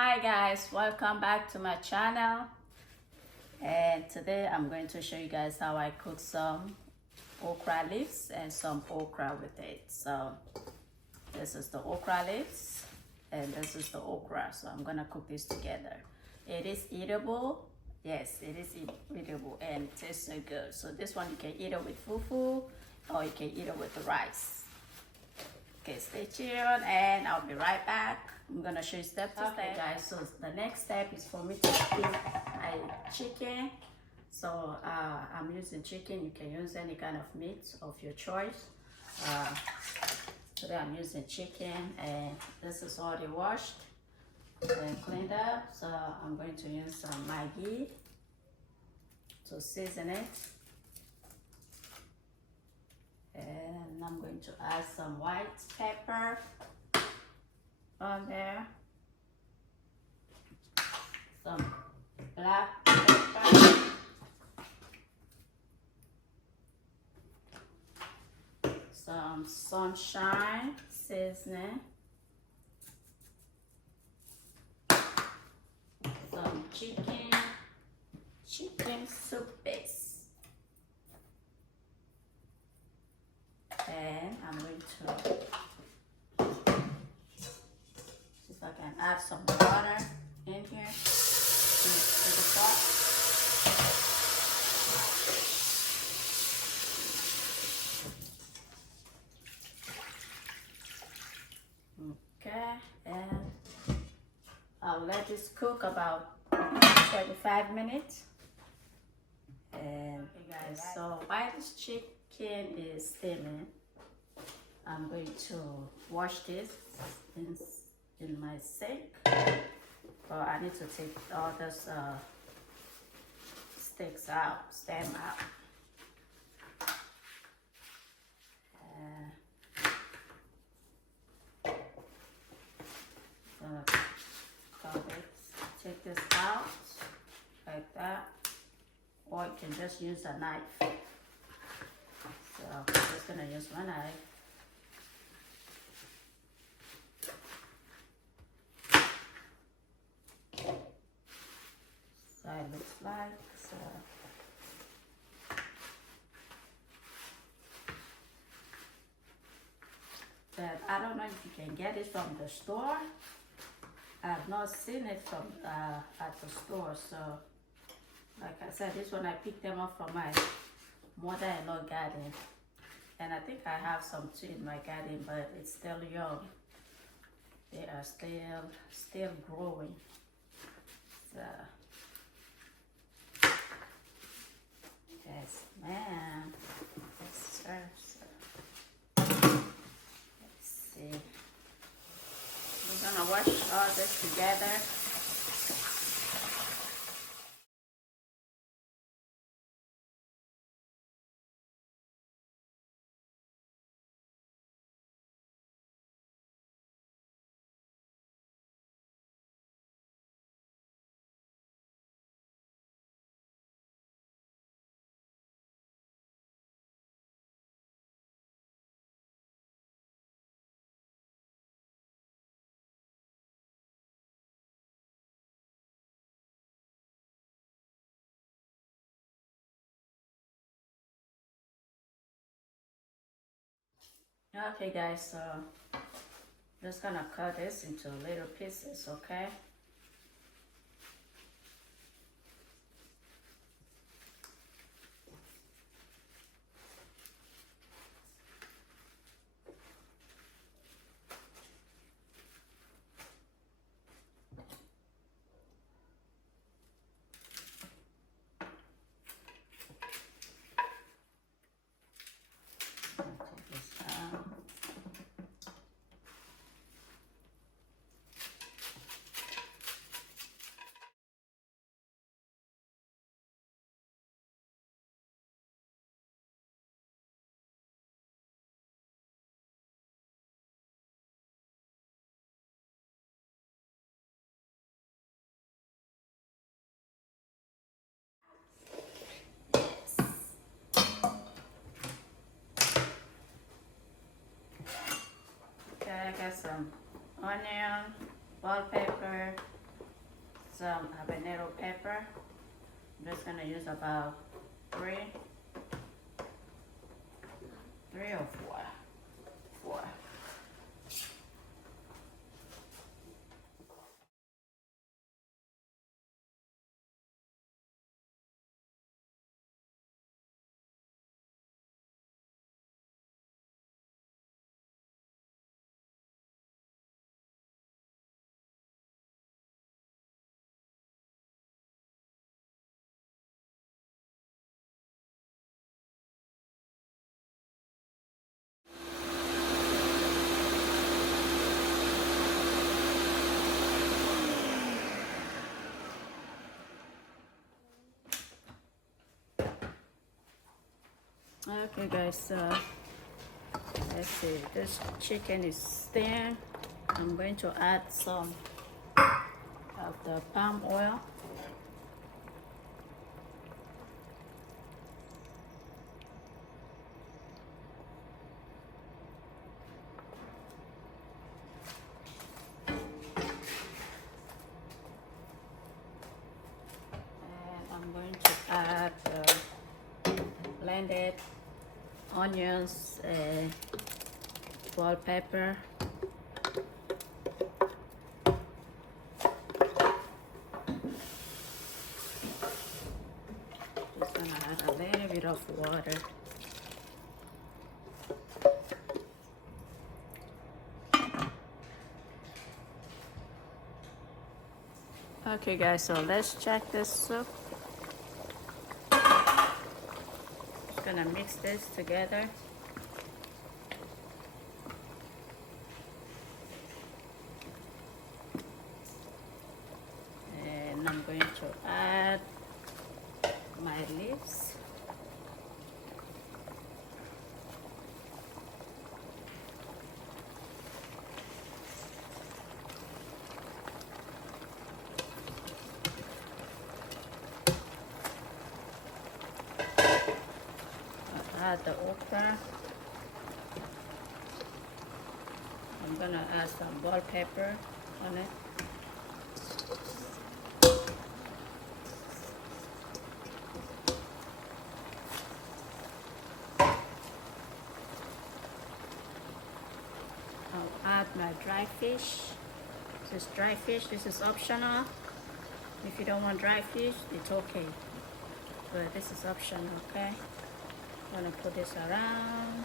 Hi guys, welcome back to my channel, and today I'm going to show you guys how I cook some okra leaves and some okra with it. So this is the okra leaves and this is the okra, so I'm gonna cook this together. It is eatable. Yes, it is eatable and tastes so good. So this one you can eat it with fufu or you can eat it with the rice. Okay, stay tuned and I'll be right back. I'm gonna show you step to step. Okay guys, so the next step is for me to cook a chicken. So I'm using chicken. You can use any kind of meat of your choice. Today I'm using chicken, and this is already washed and cleaned up. So I'm going to use some Maggi to season it. And I'm going to add some white pepper on there, some black pepper, some sunshine seasoning, some chicken soup base. And I'm going to see if I can add some water in here to the pot. Okay, and I'll let this cook about 35 minutes. And okay guys, so while this chicken is steaming, I'm going to wash this in my sink. But I need to take all this sticks out, stem out. Gonna cut it, take this out like that, or you can just use a knife. So I'm just gonna use my knife. So it looks like so. But I don't know if you can get it from the store. I've not seen it from at the store. So like I said, this one I picked them up from my mother-in-law garden, and I think I have some too in my garden, but it's still young. They are still growing. So yes, man. Yes, sir. Let's see. We're gonna wash all this together. Okay guys, so just gonna cut this into little pieces, okay? Take this out. Okay, I got some onion, bell pepper, some habanero pepper. I'm just gonna use about three or four. Okay guys, so let's see, this chicken is thin. I'm going to add some of the palm oil. And I'm going to add blended onions, bell pepper, just gonna add a little bit of water. Okay guys, so let's check this soup. Just gonna mix this together. And I'm going to add my leaves. Add the okra. I'm gonna add some bell pepper on it. I'll add my dry fish. This is dry fish. This is optional. If you don't want dry fish, it's okay. But this is optional, okay? I'm gonna put this around.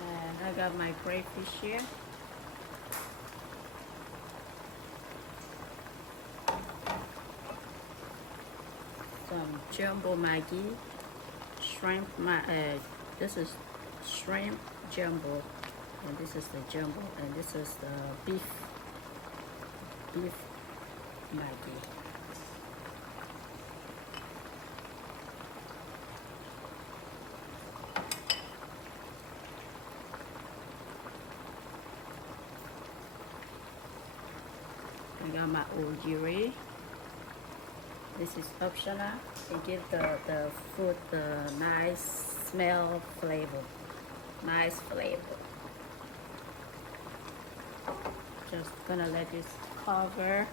And I got my crayfish here. Some jumbo Maggi, shrimp. This is shrimp jumbo, and this is the jumbo, and this is the beef Maggi. I got my Ogiri. This is optional. It gives the food the nice smell, flavor. Nice flavor. Just gonna let this cover.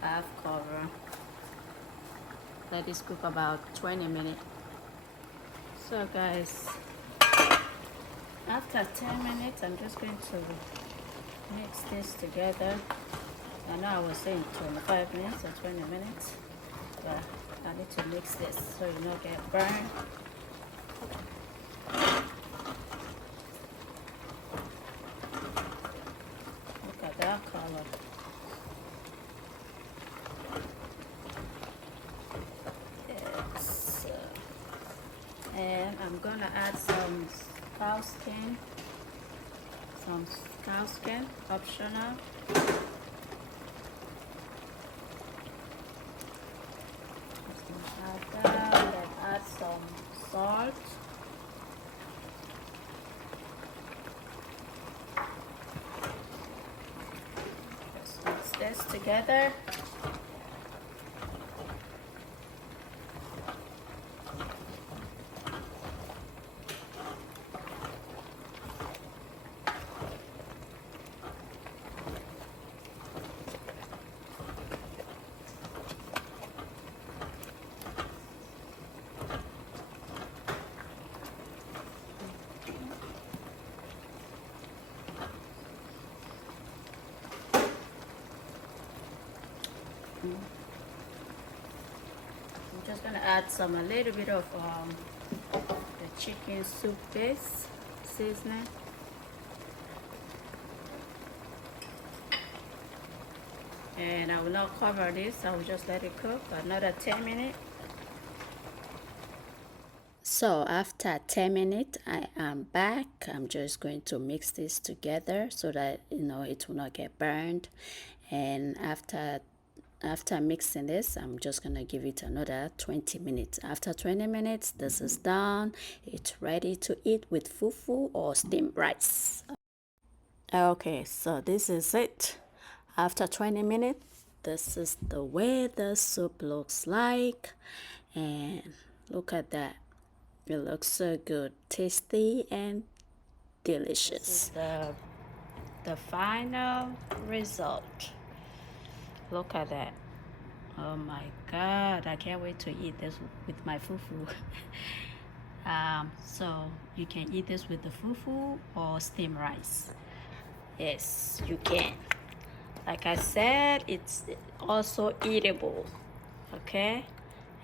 Half cover. Let this cook about 20 minutes. So guys, after 10 minutes, I'm just going to mix this together. I know I was saying 25 minutes or 20 minutes, but I need to mix this so you don't get burned. Look at that color. Yes. And I'm gonna add some cow skin. Optional. Add that, then add some salt. Just mix this together. just gonna add a little bit of the chicken soup base seasoning. And I will not cover this. I will just let it cook for another 10 minutes. So after 10 minutes, I am back. I'm just going to mix this together so that it will not get burned. And after mixing this, I'm just gonna give it another 20 minutes. After 20 minutes, this is done. It's ready to eat with fufu or steamed rice. Okay, so this is it. After 20 minutes, this is the way the soup looks like. And look at that. It looks so good, tasty and delicious. This is the final result. Look at that. Oh my god, I can't wait to eat this with my fufu. So you can eat this with the fufu or steamed rice. Yes, you can. Like I said, it's also eatable. Okay,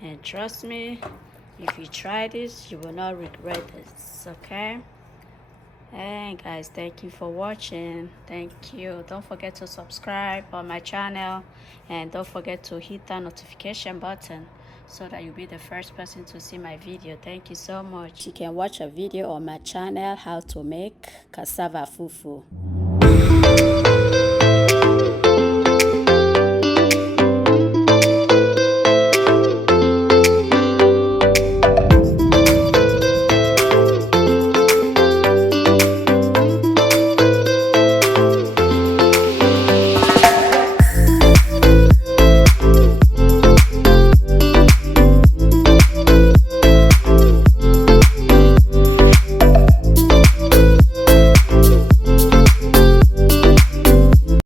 and trust me, if you try this, you will not regret this. Okay. And guys, thank you for watching. Thank you. Don't forget to subscribe on my channel, and don't forget to hit that notification button so that you'll be the first person to see my video. Thank you so much. You can watch a video on my channel how to make cassava fufu.